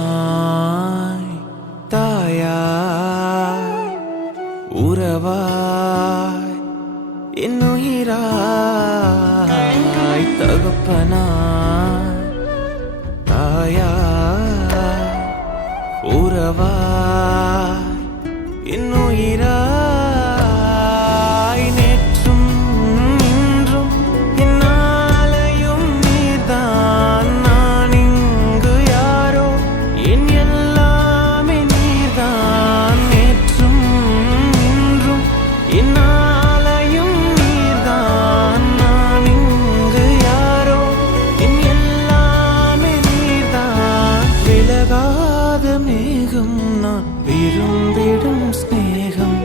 தகப்பனாய் தாயாய் உறவாய் என்னுயிராய் தகப்பனாய் தாயாய் உறவாய் என்னுயிராய் நேற்றும் இன்றும் என்னாலையும் நீர்தான் நான் இங்கு யாரோ என் எல்லாமே நீர்தான் நேற்றும் இன்றும் என்னாலையும் நீர்தான் நான் இங்கு யாரோ என் எல்லாமே நீர்தான் விலகாத மேகம் நான் விரும்பிடும் ஸ்நேகம்